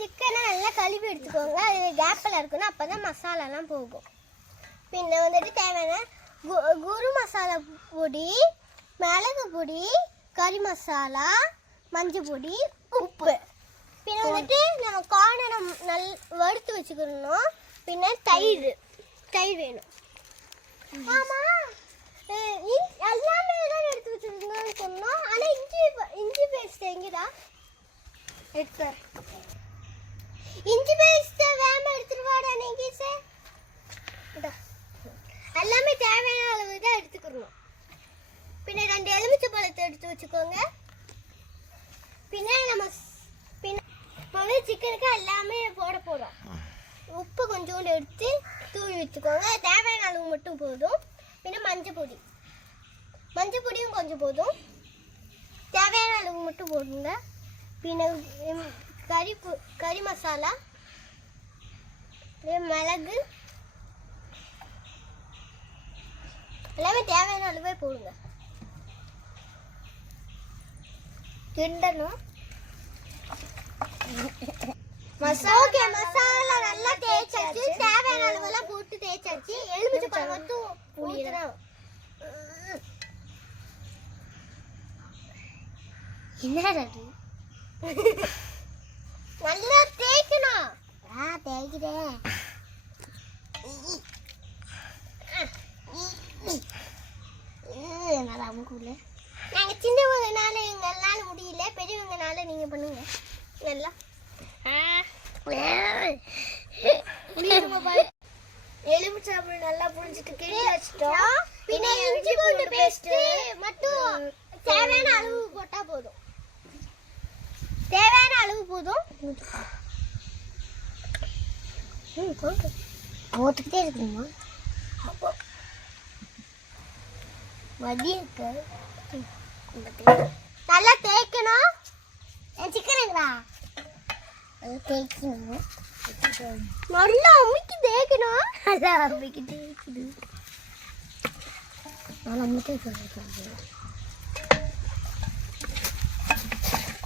சிக்கனை நல்லா கழுவி எடுத்துக்கோங்க. அது கேப்பில் இருக்கணும், அப்போ தான் மசாலாலாம் போகும். பின்ன வந்துட்டு தேவையான குரு மசாலா பொடி, மிளகு பொடி, கறி மசாலா, மஞ்சள் பொடி, உப்பு. பின்ன வந்துட்டு நம்ம கார்னை வறுத்து வச்சுக்கணும். பின்ன தயிர் வேணும். ஆமாம், எல்லாமே தான் எடுத்து வச்சுருந்தோம்னு சொன்னோம். ஆனால் இஞ்சி பேஸ்ட் எங்கேடா எடுத்தார்? இஞ்சி பேஸ்ட்டை வேம எடுத்துருவாடா நீங்கள் சார். எல்லாமே தேவையான அளவு தான் எடுத்துக்கணும். பின்ன 2 எலுமிச்சை பழத்தை எடுத்து வச்சுக்கோங்க. பின்ன இப்போவே சிக்கனுக்கு எல்லாமே போட போகிறோம். உப்பு கொஞ்சோண்டு எடுத்து தூவி வச்சுக்கோங்க. தேவையான அளவு மட்டும் போதும். பின்ன மஞ்சள் பொடியும் கொஞ்சம் போதும். தேவையான அளவு மட்டும் போடுங்க. பின்ன கறி மசாலா, மிளகு எல்லாமே தேவையான அளவே போடுங்க. கிண்டணும். மசாலா நல்லா தேய்ச்சாச்சு. தேவையான அளவெல்லாம் போட்டு தேய்ச்சாச்சு. எலுமிச்சை பழம் மட்டும் ஊத்துறோம். என்னது நல்லா தேய்க்கணும். தேய்க்கிறேன். நாங்க சின்னவங்கனால எங்களால முடியல, பெரியவங்கனால நீங்க பண்ணுங்க. நல்லா எலுமிச்சை நல்லா புரிஞ்சுட்டு கிண்டி வச்சிட்டோம். பின்ன இஞ்சி பூண்டு பேஸ்ட் மட்டும் தேவையான அளவு போட்டா போதும். தேவையான அளவு போதும். போட்டுக்கிட்டே இருக்கணுமா? வடி இருக்கு. நல்லா தேய்க்கணும். சிக்கனுங்களா தேய்க்கணும். நல்லா அமுக்கி தேய்க்கணும். நல்லா அமுக்கி தேய்க்கணும். நல்லா அமுக்கி சொல்லிட்டு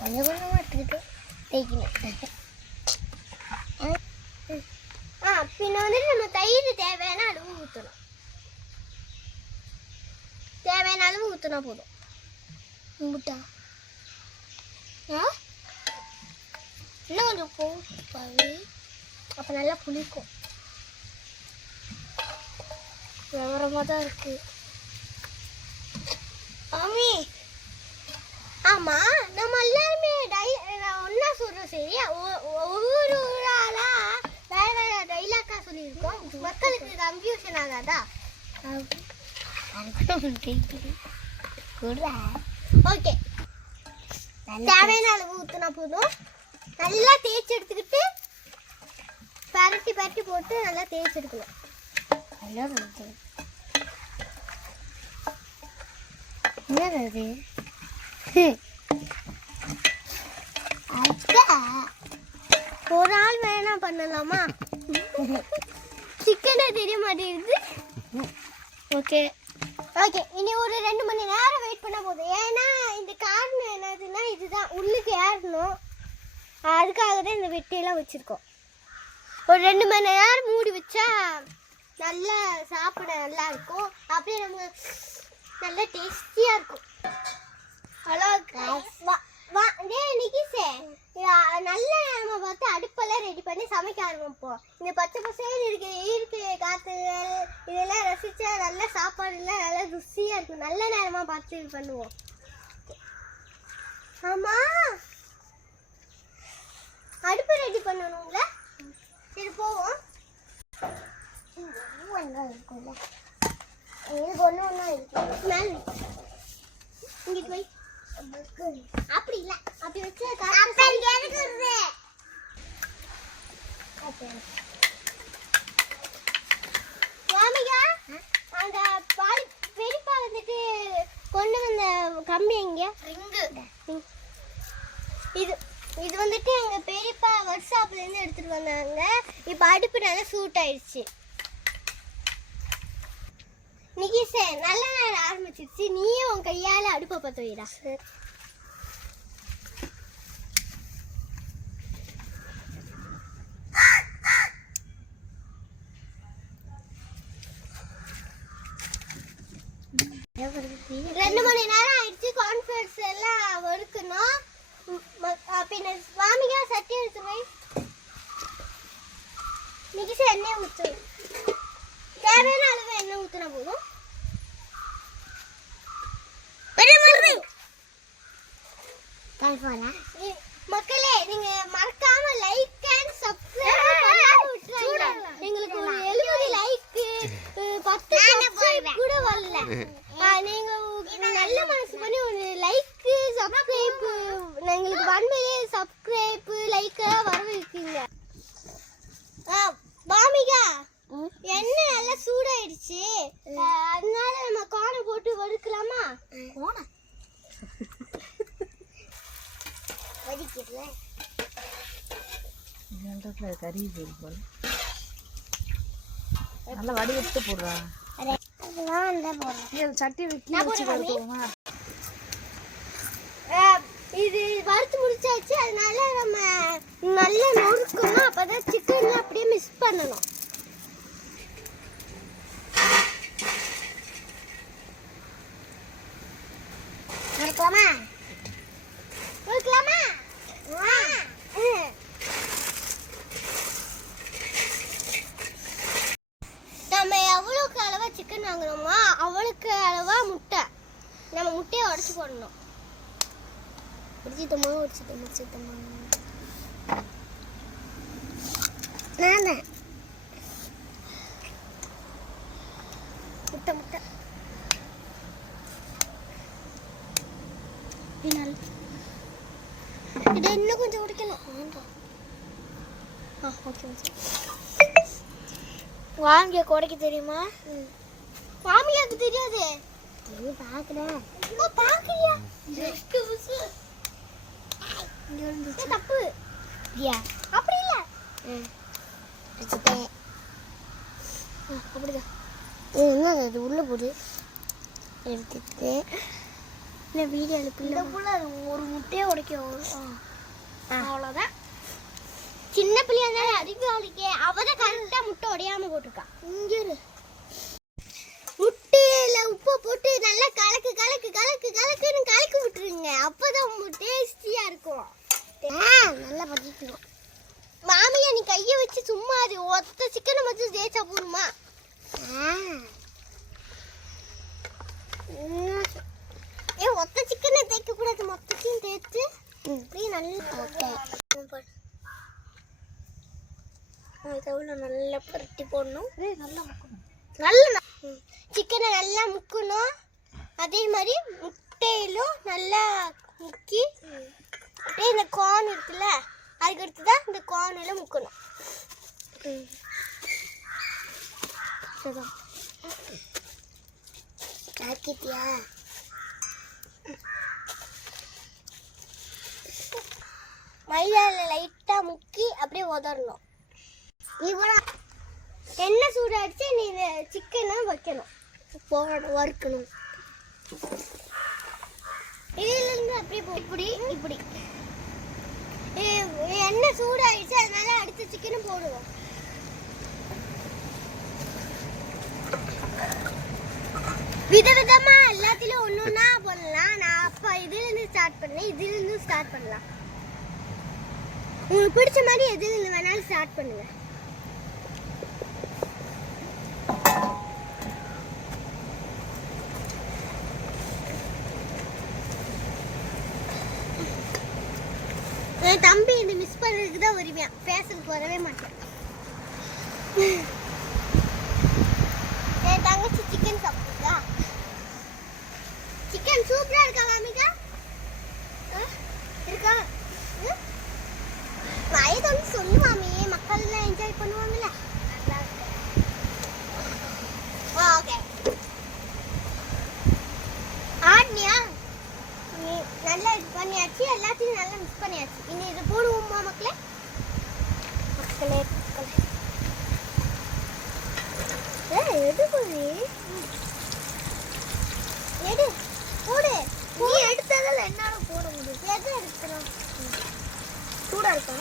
கொஞ்சம் கொஞ்சமாக எடுத்துக்கிட்டு தேய்க்கணும். பின்ன வந்துட்டு நம்ம தயிர் தேவையான அளவு ஊற்றணும். தேவையான அளவு ஊற்றினா போதும். முட்டா இன்னும் கொஞ்சம் போய் அப்போ நல்லா புளிக்கும். விவரமாக தான் இருக்கு. ஆமி ஆமாம், நம்ம எல்லாருமே ஒன்றா சொல்கிறோம். சரி, ஒவ்வொரு ஆளாக வேறு வேறு டைலாக்காக சொல்லியிருக்கோம். மக்களுக்கு கன்ஃபியூஷன் ஆகாதா? ஓகே, தேவையான அளவு ஊற்றினா போதும். நல்லா தேய்ச்சி எடுத்துக்கிட்டு பரட்டி போட்டு நல்லா தேய்ச்சி எடுக்கணும். என்னது ஒரு ஆள் வேணா பண்ணலாமா? சிக்கனே தெரிய மாட்டேங்குது. ஓகே, இனி ஒரு 2 மணி நேரம் வெயிட் பண்ண போதும். ஏன்னா இந்த காரணம் என்னதுன்னா இதுதான் உள்ளுக்கு ஏறணும். அதுக்காக தான் இந்த வெட்டியெல்லாம் வச்சுருக்கோம். ஒரு 2 மணி நேரம் மூடி வச்சா நல்லா சாப்பிட நல்லா இருக்கும். அப்படியே நம்ம நல்லா டேஸ்டியாக இருக்கும். ஹலோ நிகிசே, நல்ல நம்ம பார்த்து அடுப்பெல்லாம் ரெடி பண்ணி சமைக்க ஆரம்பிப்போம். இந்த பச்சை பசைன்னு இருக்கு காற்று இதெல்லாம் ரசித்தா நல்ல சாப்பாடுலாம் நல்லா ருசியாக இருக்கும். நல்ல நேரமாக பார்த்து இது பண்ணுவோம். ஆமாம், அடுப்பு ரெடி பண்ணணும்ல. சரி போவோம். இருக்கும்ல, இது ஒன்றா இருக்கு. ஸ்மெல் இங்கிட்டு போய் அப்படி இல்லை, அப்படி வச்சு சுவாமிகா அந்த பெரியப்பா வந்துட்டு கொண்டு வந்த கம்பி எங்க இது வந்துட்டு எங்க பெரியப்பா ஒர்க் ஷாப்ல இருந்து எடுத்துட்டு வந்தாங்க. இப்போ அடுப்பு நல்லா சூட் ஆயிடுச்சு. நிகிசே, நல்ல நேரம் ஆரம்பிச்சிருச்சு. நீயே உன் கையால அடுப்பை பற்ற வைடா. மக்களே நீங்க மறக்காம லைக் அண்ட் சப்ஸ்கிரைப் எங்களுக்கு ஒரு 70 லைக் 10 சப்ஸ்கிரைப் கூட வரல. நீங்க நல்ல மனசு பண்ணி ஒரு லைக் சப்ஸ்கிரைப் எங்களுக்கு வன்மையிலே சப்ஸ்கிரைப் லைக் வர வைக்கீங்க. பாமிகா எண்ணெய் நல்லா சூடாயிடுச்சு, அதனால நம்ம கோனை போட்டு வறுக்கலாமா? கோனை வடிக்கிறல கறி போல நல்லா வடி எடுத்து போடுறா. சட்டி இது வறுத்து முடிச்சாச்சு, அதனால நம்ம நல்லா நொறுக்கணும். அப்பதான் சிக்கன் அப்படியே மிக்ஸ் பண்ணணும். நொறுக்கலாமா? நொறுக்கலாமா? நம்ம எவ்வளோக்கு அளவா சிக்கன் வாங்குறோமோ அவ்வளோக்கு அளவா முட்டை, நம்ம முட்டையை உடச்சி போடணும். உடிச்சிட்டோமா நான் முட்டை இதை இன்னும் கொஞ்சம் உடைக்கணும். ஓகே வாமியாக்கு உடைக்க தெரியுமா? வாமியாக்கு தெரியாது. பாக்குறேன். பாக்குறியா? தப்பு அப்படி இல்ல. அப்படிதான். என்ன அது உள்ள போடு எடுத்துட்டு வீடியோ எடுக்கல. ஒரு முட்டையை உடைக்கும், அவ்வளோதான். சின்ன பிள்ளையா இருந்தாலும் அறிவாளிக்கே அவதான் கரெக்டா முட்டை உடையாம போட்டிருக்கா. இங்க முட்டையில உப்பு போட்டு நல்லா கலக்குன்னு கலக்கி விட்டுருங்க. அப்பதான் டேஸ்டியா இருக்கும். நல்லா பண்ணிக்கணும். மாமியா நீ கையை வச்சு சும்மா அது ஒத்த சிக்கனை மட்டும் தேய்ச்சா போதுமா? ஒத்த சிக்கனை தேய்க்க கூடாது, மொத்தத்தையும் தேய்த்து அப்படியே நல்லா புரட்டி போடணும். நல்லா சிக்கனை நல்லா முக்கணும். அதே மாதிரி முட்டையிலும் நல்லா முக்கி அப்படியே இந்த கார்ன் இருக்குல்ல, அதுக்கு அடுத்து தான் இந்த கார்னில் முக்கணும். ஆக்கிட்டியா? மைதாவில் லைட்டாக முக்கி அப்படியே உதறணும். இவ்வளோ எண்ணெய் சூடாச்சு, நீ சிக்கனை வைக்கணும், வறுக்கணும். இதுலேருந்து அப்படியே இப்படி எண்ணெய் சூடாயிடுச்சு, அதனால அடுத்த சிக்கனும் போடுவோம். விதவிதமா எல்லாத்திலும் ஒன்னொன்னா பண்ணலாம். நான் அப்ப இதுலேருந்து ஸ்டார்ட் பண்ணேன், இதுலேருந்து ஸ்டார்ட் பண்ணலாம். உங்களுக்கு பிடிச்ச மாதிரி எதுல வேணாலும் ஸ்டார்ட் பண்ணுங்க. என் தம்பி இந்த மிஸ் பண்ணுறதுக்கு தான் வருவேன், பேசுறதுக்கு வரவே மாட்டேன். என் தங்கச்சி சிக்கன் சாப்பிடுதா? சிக்கன் சூப்பரா இருக்கா மாமிகா? இருக்கா? வயது சொல்லு மாமி, மக்கள் எல்லாம் என்ஜாய் பண்ணுவாங்கல்ல. ஓகே ஆட்னியா நீ நல்லா இது பண்ணியாச்சு, எல்லாத்தையும் நல்லா மிக்ஸ் பண்ணியாச்சு. இனி இது போடுவோமா மக்களே? எடு போடு, எடு போடு. நீ எடுத்ததில் என்னால போட முடியும். எது எடுக்கிறோம்? சூடா இருக்கா?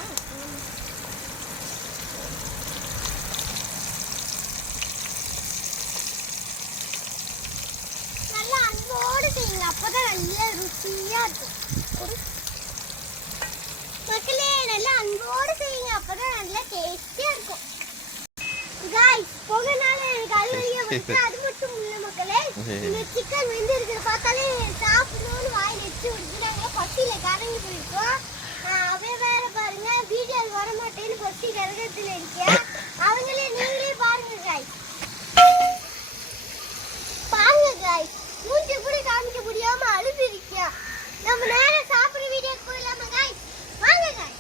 நல்லா அன்போடு செய்யுங்க, அப்பதான் நல்லா ருசியா இருக்கும். மக்களே நல்லா அன்போடு செய்யுங்க, அப்பதான் நல்லா டேஸ்டியா இருக்கும். காய்ஸ் போகனால எனக்கு அது வழியா வந்து அது மட்டும் இல்ல மக்களே, இந்த சிக்கன் வெந்து இருக்கிறத பார்த்தாலே சாப்பிடணும்னு வாயில் வச்சு விடுறாங்க. பசியில கரங்கி போயிருக்கோம். அவன் வேற பாருங்க வீடியோ வர மாட்டேன்னு பசி கரகத்துல இருக்கேன். அவங்களே நீங்களே பாருங்க காய், பாருங்க காய், மூஞ்சி கூட காமிக்க முடியாம அழுது இருக்கியா. நம்ம நேரம் சாப்பிடுற வீடியோக்கு போயிடலாமா காய்? வாங்க காய்.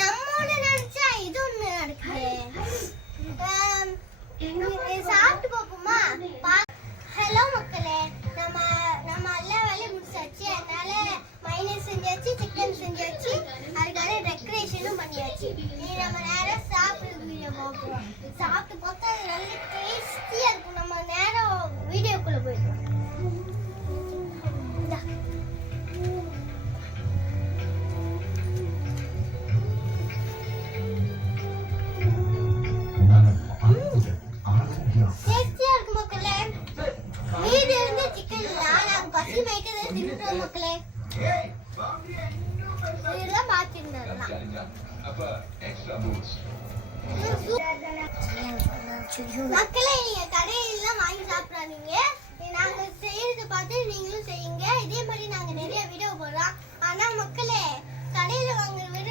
நம்மோட நினைச்சா இது ஒண்ணு நடக்குது. சாப்பிட்டு பார்ப்போமா? ஹலோ மக்களே, நம்ம எல்லா வேலையும் முடிச்சாச்சு. அதனால மைனஸ் செஞ்சாச்சு, சிக்கன் செஞ்சாச்சு, அதுக்கான டெக்கரேஷனும் பண்ணியாச்சு. நம்ம நேரம் சாப்பிடுற வீடியோ பார்ப்போம். சாப்பிட்டு பார்த்தா நல்ல டேஸ்டியா இருக்கும். நம்ம நேரம் வீடியோக்குள்ள போயிடுவோம். டேஸ்டியா இருக்கு மக்களே. மீதி இருந்த சிக்கன் நாங்க பசி வைக்கிறது தின்னுறோம் மக்களே. இதெல்லாம் பாத்துருந்தோம். மக்களே, நீங்க கடையிலாம் வாங்கி சாப்பிடாதீங்க. நாங்க செய்யறத பார்த்து நீங்களும் செய்யுங்க. இதே மாதிரி நாங்க நிறைய வீடியோ போடுறோம். ஆனா மக்களே, கடையில வாங்குற விட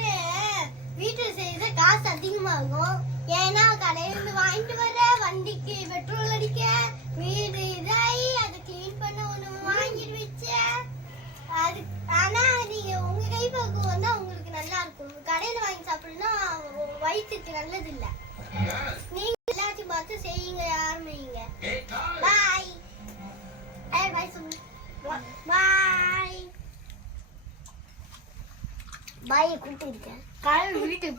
வீட்டுல செய்யறது காசு அதிகமாகும். ஏன்னா கடையில இருந்து வாங்கிட்டு வர, வண்டிக்கு பெட்ரோல் அடிக்க, வீடு இதாயி அதை கிளீன் பண்ண ஒண்ணு வாங்கிட்டு வச்ச அது. ஆனா நீங்க உங்க கைப்பக்குவம் வந்தா உங்களுக்கு நல்லா இருக்கும். கடையில வாங்கி சாப்பிடணும்னா வயிற்றுக்கு நல்லது இல்ல. நீங்க எல்லாத்தையும் பார்த்து செய்யுங்க, ஆரம்பிங்க. பாய் பாய் சொல்லு. பாய் பாய் கூப்பிட்டு இருக்கேன். காலையில் வீட்டுக்கு